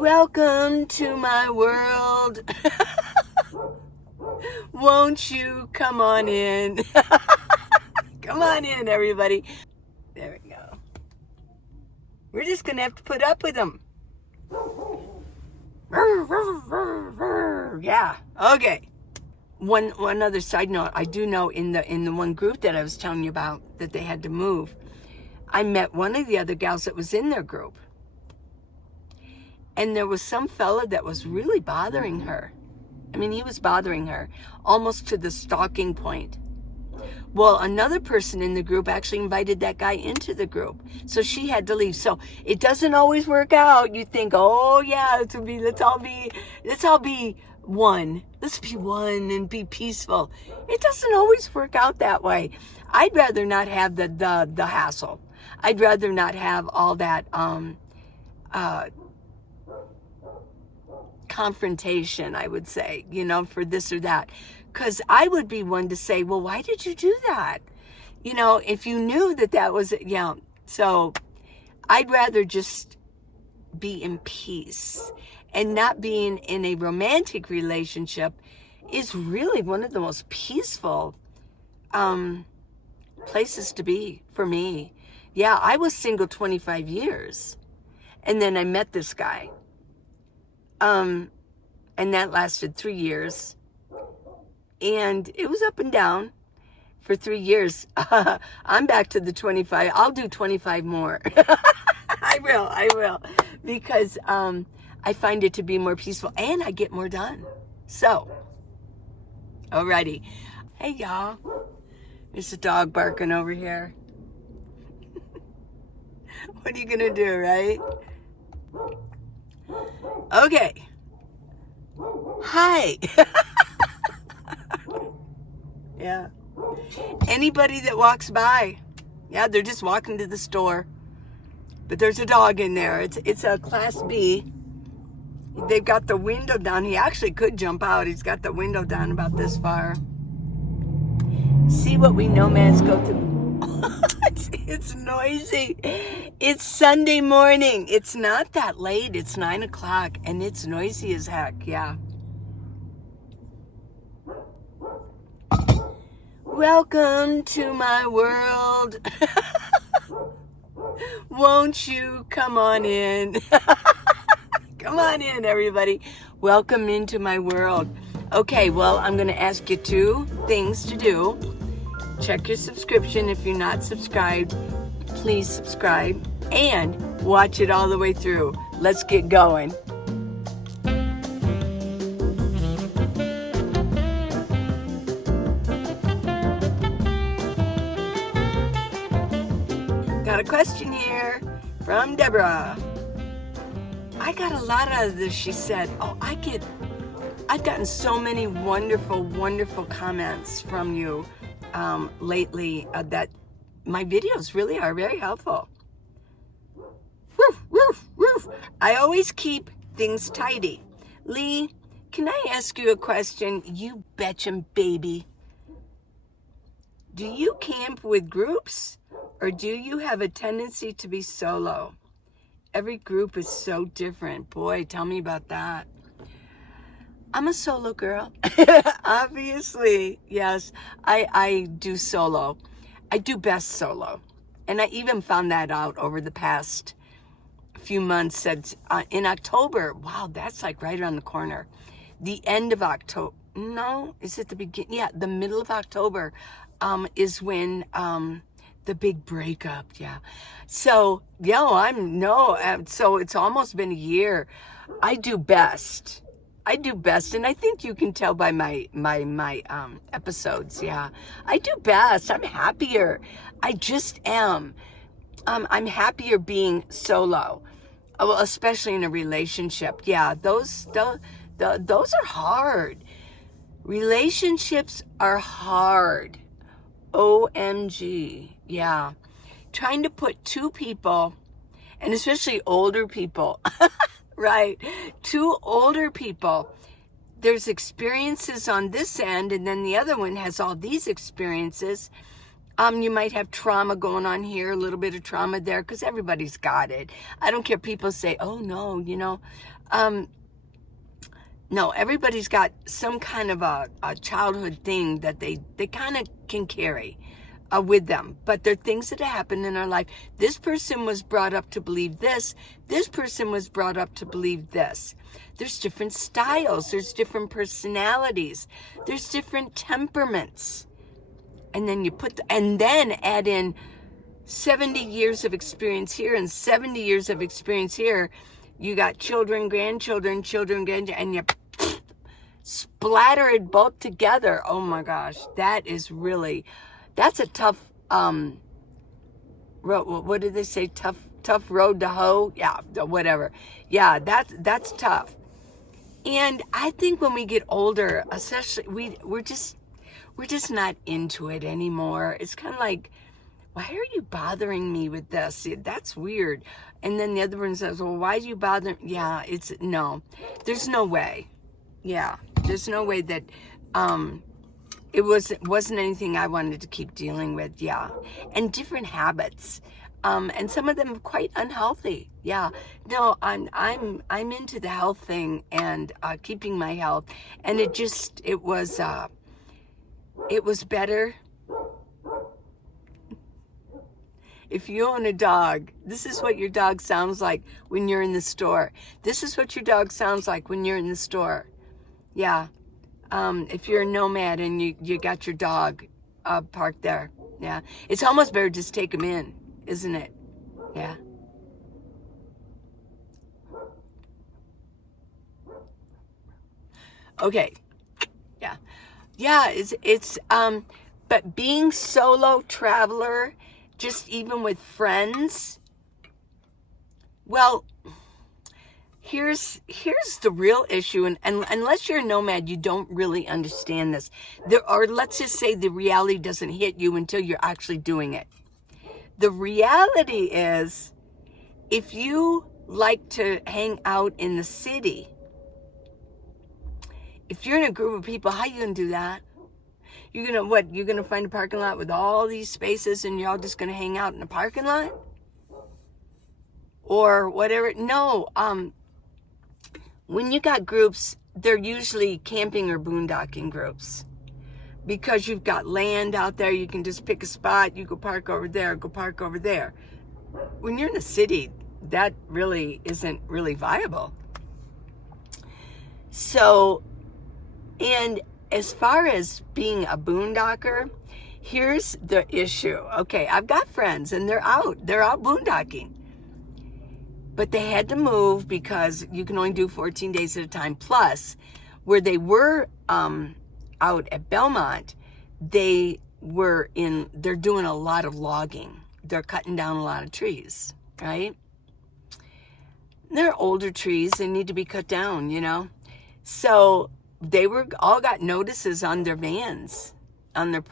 Welcome to my world. Won't you come on in? Come on in, everybody. There we go. We're just going to have to put up with them. Yeah, okay. One other side note, I do know in the one group that I was telling you about that they had to move, I met one of the other gals that was in their group. And there was some fella that was really bothering her. I mean, he was bothering her almost to the stalking point. Well, another person in the group actually invited that guy into the group. So she had to leave. So it doesn't always work out. You think, oh yeah, let's all be one. Let's be one and be peaceful. It doesn't always work out that way. I'd rather not have the hassle. I'd rather not have all that confrontation, I would say, for this or that. Because I would be one to say, well, why did you do that? If you knew that was, so I'd rather just be in peace. And not being in a romantic relationship is really one of the most peaceful places to be for me. Yeah, I was single 25 years. And then I met this guy. And that lasted 3 years. And it was up and down for 3 years. I'm back to the 25. I'll do 25 more. I will. Because I find it to be more peaceful and I get more done. So, alrighty. Hey, y'all. There's a dog barking over here. What are you going to do, right? Okay. Hi. Yeah. Anybody that walks by, they're just walking to the store. But there's a dog in there. It's a Class B. They've got the window down. He actually could jump out. He's got the window down about this far. See what we nomads go through. It's noisy. It's Sunday morning. It's not that late. It's 9 o'clock and it's noisy as heck. Yeah. Welcome to my world. Won't you come on in? Come on in, everybody. Welcome into my world. Okay, well, I'm going to ask you 2 things to do. Check your subscription if you're not subscribed. Please subscribe and watch it all the way through. Let's get going. Got a question here from Deborah. I got a lot out of this, she said. I've gotten so many wonderful, wonderful comments from you lately that my videos really are very helpful. Woof, woof, woof. I always keep things tidy. Lee, can I ask you a question? You betcha, baby. Do you camp with groups or do you have a tendency to be solo? Every group is so different. Boy, tell me about that. I'm a solo girl. Obviously, yes. I do solo. I do best solo. And I even found that out over the past few months. In October, wow, that's like right around the corner. The end of October. No, is it the beginning? Yeah, the middle of October is when the big breakup. Yeah. So, so it's almost been a year. I do best, and I think you can tell by my episodes. Yeah, I do best. I'm happier. I just am. I'm happier being solo, well, especially in a relationship. Yeah, those are hard. Relationships are hard. OMG. Yeah. Trying to put 2 people, and especially older people, right? 2 older people. There's experiences on this end, and then the other one has all these experiences. You might have trauma going on here, a little bit of trauma there, because everybody's got it. I don't care. People say, oh, no, no, everybody's got some kind of a childhood thing that they kind of can carry with them. But they're things that happen in our life. This person was brought up to believe this. This person was brought up to believe this. There's different styles. There's different personalities. There's different temperaments. And then and then add in 70 years of experience here and 70 years of experience here. You got children, grandchildren, and you splatter it both together. Oh my gosh, that's a tough, road. What did they say? Tough road to hoe? Yeah, whatever. Yeah, that's tough. And I think when we get older, especially, we're just not into it anymore. It's kind of like, why are you bothering me with this? That's weird. And then the other one says, well, why do you bother? Yeah, there's no way. Yeah, there's no way that it wasn't anything I wanted to keep dealing with. Yeah, and different habits, and some of them quite unhealthy. Yeah, no, I'm into the health thing and keeping my health, and it was better. If you own a dog, this is what your dog sounds like when you're in the store. This is what your dog sounds like when you're in the store. Yeah. If you're a nomad and you got your dog parked there. Yeah. It's almost better just take him in, isn't it? Yeah. Okay. Yeah. Yeah, but being solo traveler, just even with friends, well, here's the real issue, and unless you're a nomad, you don't really understand this. Or let's just say the reality doesn't hit you until you're actually doing it. The reality is, if you like to hang out in the city, if you're in a group of people, how you gonna do that? You're gonna find a parking lot with all these spaces and you're all just gonna hang out in the parking lot? Or whatever? No, when you got groups, they're usually camping or boondocking groups. Because you've got land out there, you can just pick a spot, you go park over there, go park over there. When you're in the city, that really isn't really viable. So, and as far as being a boondocker, here's the issue. Okay, I've got friends and they're out boondocking. But they had to move because you can only do 14 days at a time. Plus, where they were out at Belmont, they're doing a lot of logging. They're cutting down a lot of trees, right? They're older trees, they need to be cut down, So they all got notices on their vans, on their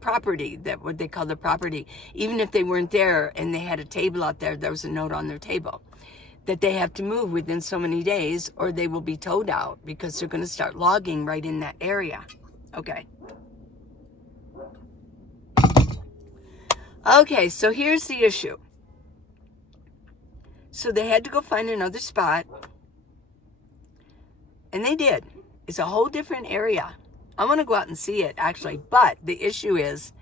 property, that what they call the property. Even if they weren't there and they had a table out there, there was a note on their table that they have to move within so many days or they will be towed out because they're going to start logging right in that area. Okay. Okay, so here's the issue. So they had to go find another spot. And they did. It's a whole different area. I want to go out and see it, actually. But the issue is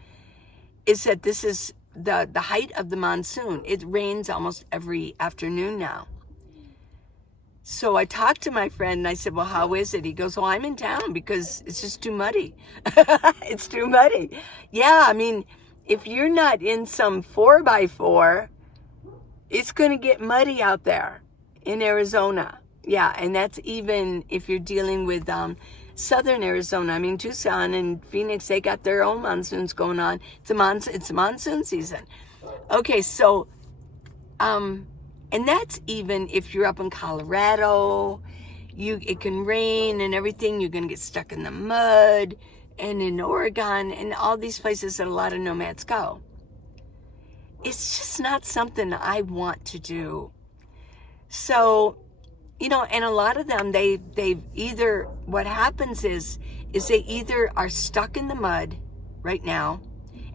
that this is the height of the monsoon. It rains almost every afternoon now. So I talked to my friend and I said, well, how is it? He goes, well, I'm in town because it's just too muddy. It's too muddy. Yeah, I mean, if you're not in some 4x4, it's going to get muddy out there in Arizona. Yeah, and that's even if you're dealing with southern Arizona. I mean, Tucson and Phoenix, they got their own monsoons going on. It's monsoon season. Okay, so, and that's even if you're up in Colorado, it can rain and everything. You're going to get stuck in the mud, and in Oregon and all these places that a lot of nomads go. It's just not something I want to do. So, and a lot of them, they've either, what happens is they either are stuck in the mud, right now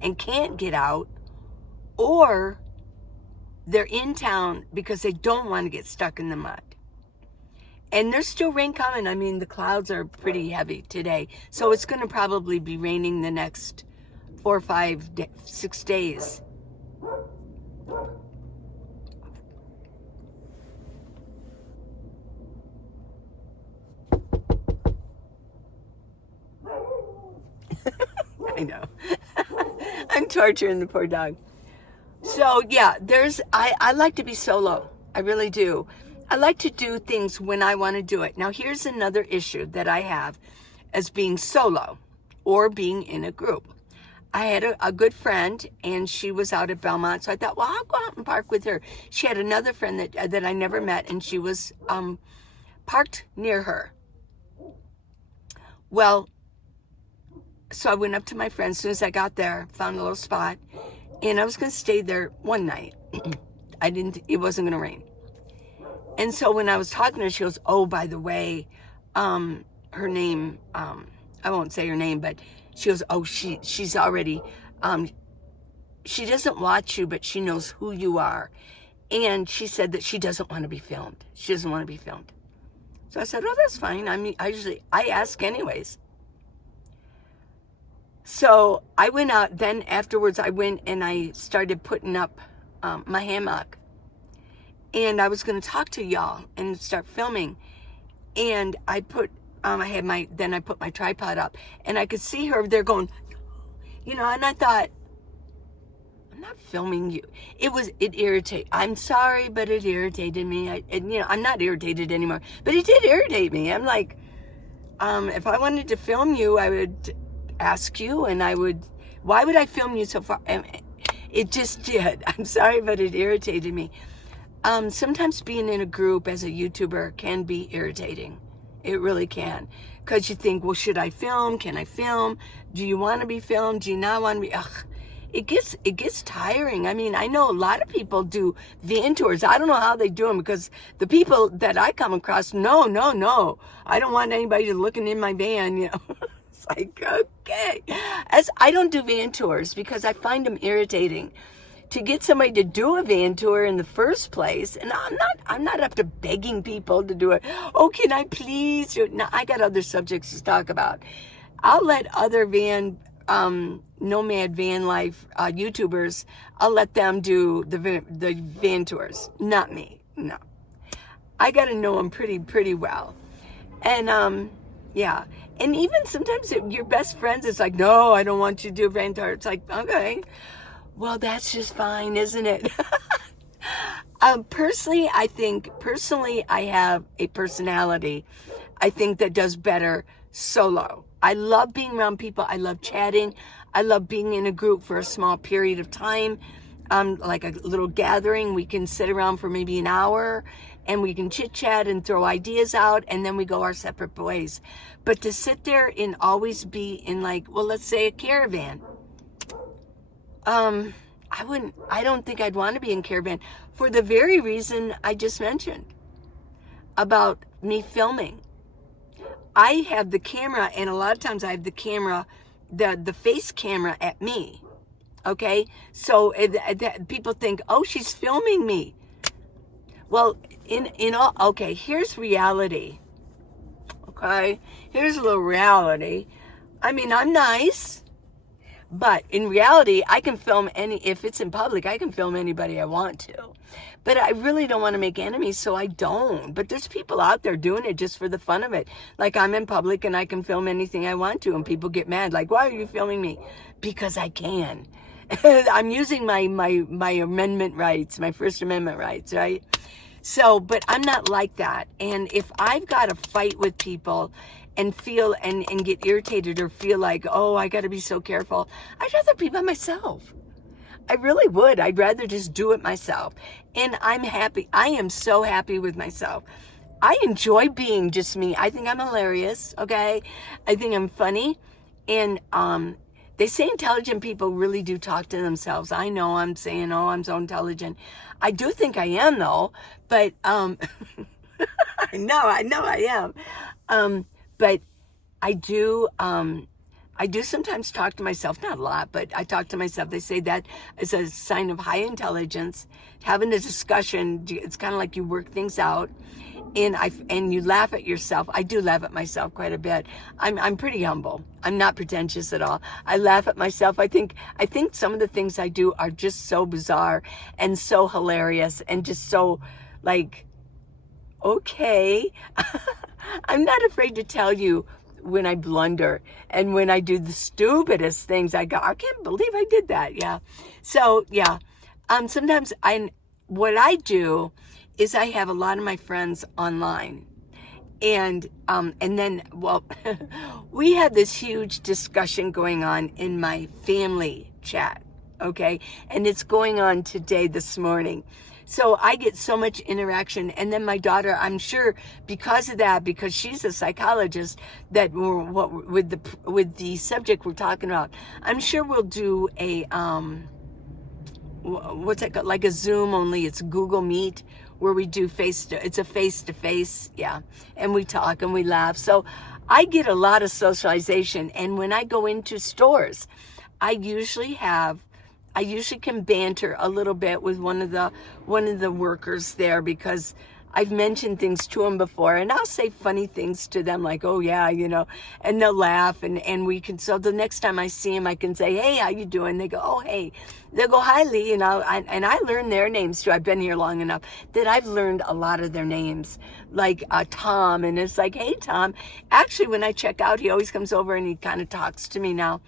and can't get out, or they're in town because they don't want to get stuck in the mud. And there's still rain coming. I mean, the clouds are pretty heavy today. So it's going to probably be raining the next 4, 5, 6 days. I know. I'm torturing the poor dog. So yeah, I like to be solo. I really do. I like to do things when I want to do it. Now here's another issue that I have as being solo or being in a group. I had a good friend, and she was out at Belmont, so I thought, well, I'll go out and park with her. She had another friend that I never met, and she was parked near her. Well, so I went up to my friend as soon as I got there, found a little spot, and I was going to stay there one night. It wasn't going to rain. And so when I was talking to her, she goes, oh, by the way, her name, I won't say her name, but she goes, oh, she's already, she doesn't watch you, but she knows who you are. And she said that she doesn't want to be filmed. She doesn't want to be filmed. So I said, oh, that's fine. I mean, I ask anyways. So I went out, then afterwards I went and I started putting up my hammock. And I was going to talk to y'all and start filming. And I put, then I put my tripod up. And I could see her there going, and I thought, I'm not filming you. It irritated. I'm sorry, but it irritated me. I'm not irritated anymore. But it did irritate me. I'm like, if I wanted to film you, I would ask you, and why would I film you so far? It just did. I'm sorry, but it irritated me. Sometimes being in a group as a YouTuber can be irritating. It really can. Because you think, well, should I film? Can I film? Do you want to be filmed? Do you not want to be? Ugh. It gets tiring. I mean, I know a lot of people do van tours. I don't know how they do them, because the people that I come across, no. I don't want anybody looking in my van, It's like, okay. I don't do van tours because I find them irritating. To get somebody to do a van tour in the first place, and I'm not up to begging people to do it. Oh, can I please? No, I got other subjects to talk about. I'll let other nomad van life YouTubers, I'll let them do the van tours. Not me. No. I got to know them pretty well. And yeah. And even sometimes your best friends, it's like, no, I don't want you to do a van tour. It's like, okay. Well, that's just fine, isn't it? Personally, I have a personality, I think, that does better solo. I love being around people. I love chatting. I love being in a group for a small period of time, like a little gathering. We can sit around for maybe an hour, and we can chit chat and throw ideas out, and then we go our separate ways. But to sit there and always be in, like, well, let's say a caravan. I don't think I'd want to be in caravan for the very reason I just mentioned about me filming. I have the camera, and a lot of times I have the camera, the face camera at me. Okay. So people think, oh, she's filming me. Well, okay, here's reality. Okay. Here's a little reality. I mean, I'm nice. But in reality, I can film if it's in public, I can film anybody I want to. But I really don't want to make enemies, so I don't. But there's people out there doing it just for the fun of it. Like, I'm in public and I can film anything I want to, and people get mad. Like, why are you filming me? Because I can. I'm using my amendment rights, my First Amendment rights, right? So, but I'm not like that. And if I've got to fight with people and feel and get irritated or feel like, oh, I got to be so careful, I'd rather be by myself. I really would. I'd rather just do it myself. And I'm happy. I am so happy with myself. I enjoy being just me. I think I'm hilarious, okay? I think I'm funny. And they say intelligent people really do talk to themselves. I know I'm saying, oh, I'm so intelligent. I do think I am, though. But I know I am. But I do, I do sometimes talk to myself, not a lot, but I talk to myself. They say that is a sign of high intelligence. Having a discussion, it's kind of like you work things out, and you laugh at yourself. I do laugh at myself quite a bit. I'm pretty humble. I'm not pretentious at all. I laugh at myself. I think some of the things I do are just so bizarre and so hilarious and just so like, okay. I'm not afraid to tell you when I blunder and when I do the stupidest things. I go, I can't believe I did that. Yeah. So yeah. Sometimes what I do is I have a lot of my friends online. And then, well, we had this huge discussion going on in my family chat. Okay. And it's going on today, this morning. So I get so much interaction. And then my daughter, I'm sure because of that, because she's a psychologist, that with the subject we're talking about, I'm sure we'll do a, what's that called? Like a Zoom, only it's Google Meet, where we do it's a face-to-face. Yeah. And we talk and we laugh. So I get a lot of socialization. And when I go into stores, I usually can banter a little bit with one of the workers there, because I've mentioned things to them before, and I'll say funny things to them like, oh yeah, and they'll laugh, and we can, so the next time I see them, I can say, hey, how you doing? They go, oh, hey. They'll go, hi, Lee, and I learn their names too. I've been here long enough that I've learned a lot of their names, like Tom, and it's like, hey, Tom. Actually, when I check out, he always comes over and he kind of talks to me now.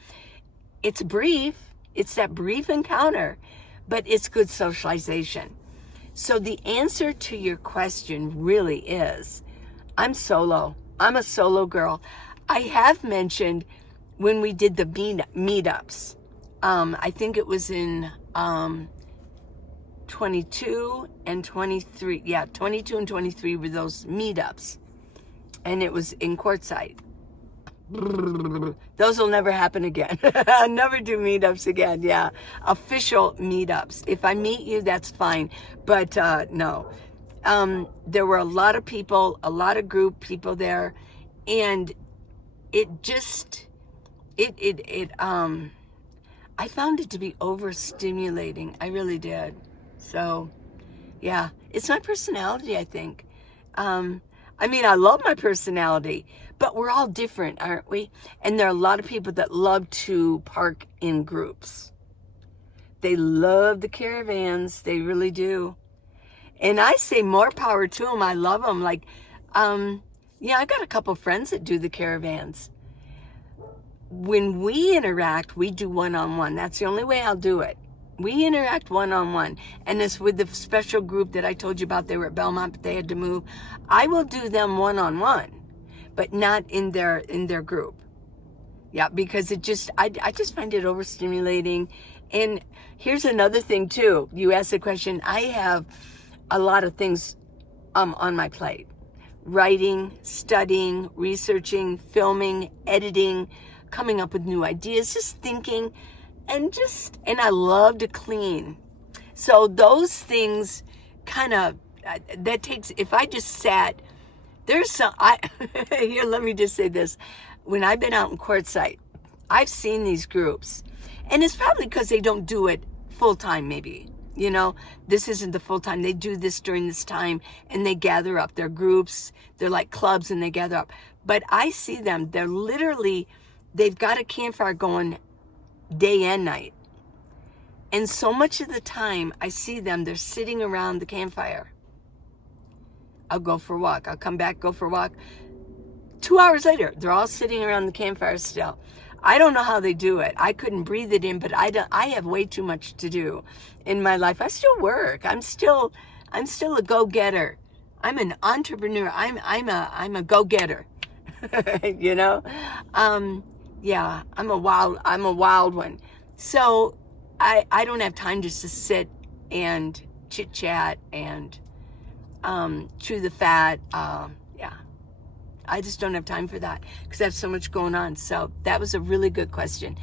It's brief. It's that brief encounter, but it's good socialization. So the answer to your question really is, I'm solo. I'm a solo girl. I have mentioned when we did the meetups, I think it was in 22 and 23. Yeah, 22 and 23 were those meetups. And it was in Quartzsite. Those will never happen again. I'll never do meetups again. Yeah. Official meetups. If I meet you, that's fine. But no. There were a lot of people, a lot of group people there. And it just, I found it to be overstimulating. I really did. So, yeah. It's my personality, I think. I love my personality, but we're all different, aren't we? And there are a lot of people that love to park in groups. They love the caravans. They really do. And I say more power to them. I love them. Like, I got a couple friends that do the caravans. When we interact, we do one-on-one. That's the only way I'll do it. We interact one-on-one. And it's with the special group that I told you about. They were at Belmont, but they had to move. I will do them one-on-one, but not in their group. Yeah, because I just find it overstimulating. And here's another thing too. You asked the question. I have a lot of things on my plate. Writing, studying, researching, filming, editing, coming up with new ideas, just thinking. And I love to clean. So those things kind of, that takes, if I just sat, here, let me just say this. When I've been out in Quartzsite, I've seen these groups. And it's probably because they don't do it full time, maybe. This isn't the full time. They do this during this time and they gather up. They're groups, they're like clubs and they gather up. But I see them, they've got a campfire going day and night. And so much of the time I see them, they're sitting around the campfire. I'll go for a walk. I'll come back, go for a walk. 2 hours later, they're all sitting around the campfire still. I don't know how they do it. I couldn't breathe it in, but I have way too much to do in my life. I still work. I'm still a go-getter. I'm an entrepreneur. I'm a go-getter. Yeah, I'm a wild one. So I don't have time just to sit and chit chat and chew the fat. I just don't have time for that because I have so much going on. So that was a really good question.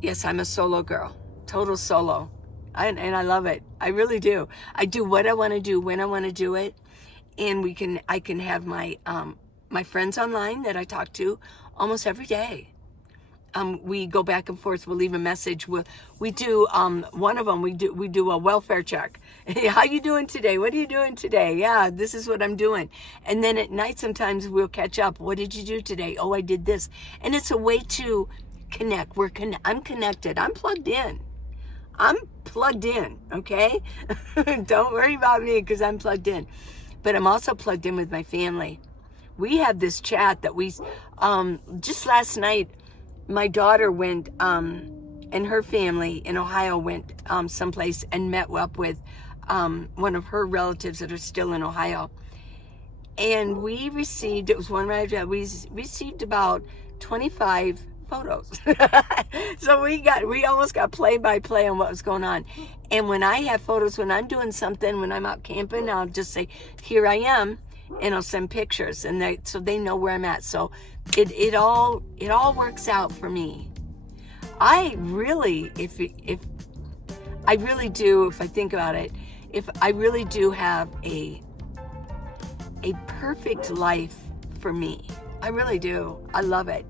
Yes, I'm a solo girl, total solo. And I love it. I really do. I do what I want to do when I want to do it. And I can have my friends online that I talk to almost every day. we go back and forth. We'll leave a message. We do one of them. We do a welfare check. Hey, how you doing today? What are you doing today? Yeah, this is what I'm doing. And then at night, sometimes we'll catch up. What did you do today? Oh, I did this. And it's a way to connect. I'm connected. I'm plugged in. I'm plugged in. Okay. Don't worry about me because I'm plugged in. But I'm also plugged in with my family. We have this chat that we just last night. My daughter went, and her family in Ohio went someplace and met up with one of her relatives that are still in Ohio. And we received, it was one of my, we received about 25 photos. So we almost got play by play on what was going on. And when I have photos, when I'm doing something, when I'm out camping, I'll just say, here I am. And I'll send pictures, and so they know where I'm at. So it all works out for me. I really, if I really do, if I think about it, if I really do have a perfect life for me. I really do. I love it.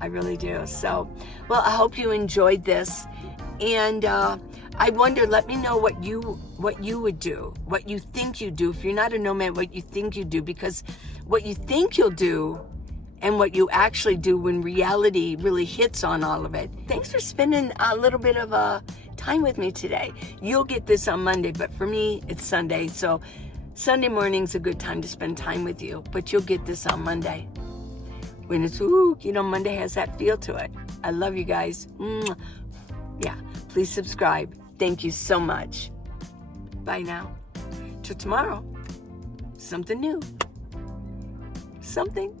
I really do. So, well, I hope you enjoyed this, and I wonder, let me know what you would do, what you think you do. If you're not a nomad, what you think you do, because what you think you'll do and what you actually do when reality really hits on all of it. Thanks for spending a little bit of time with me today. You'll get this on Monday, but for me, it's Sunday. So Sunday morning's a good time to spend time with you, but you'll get this on Monday. When it's, Monday has that feel to it. I love you guys. Yeah, please subscribe. Thank you so much. Bye now. Till tomorrow. Something new. Something.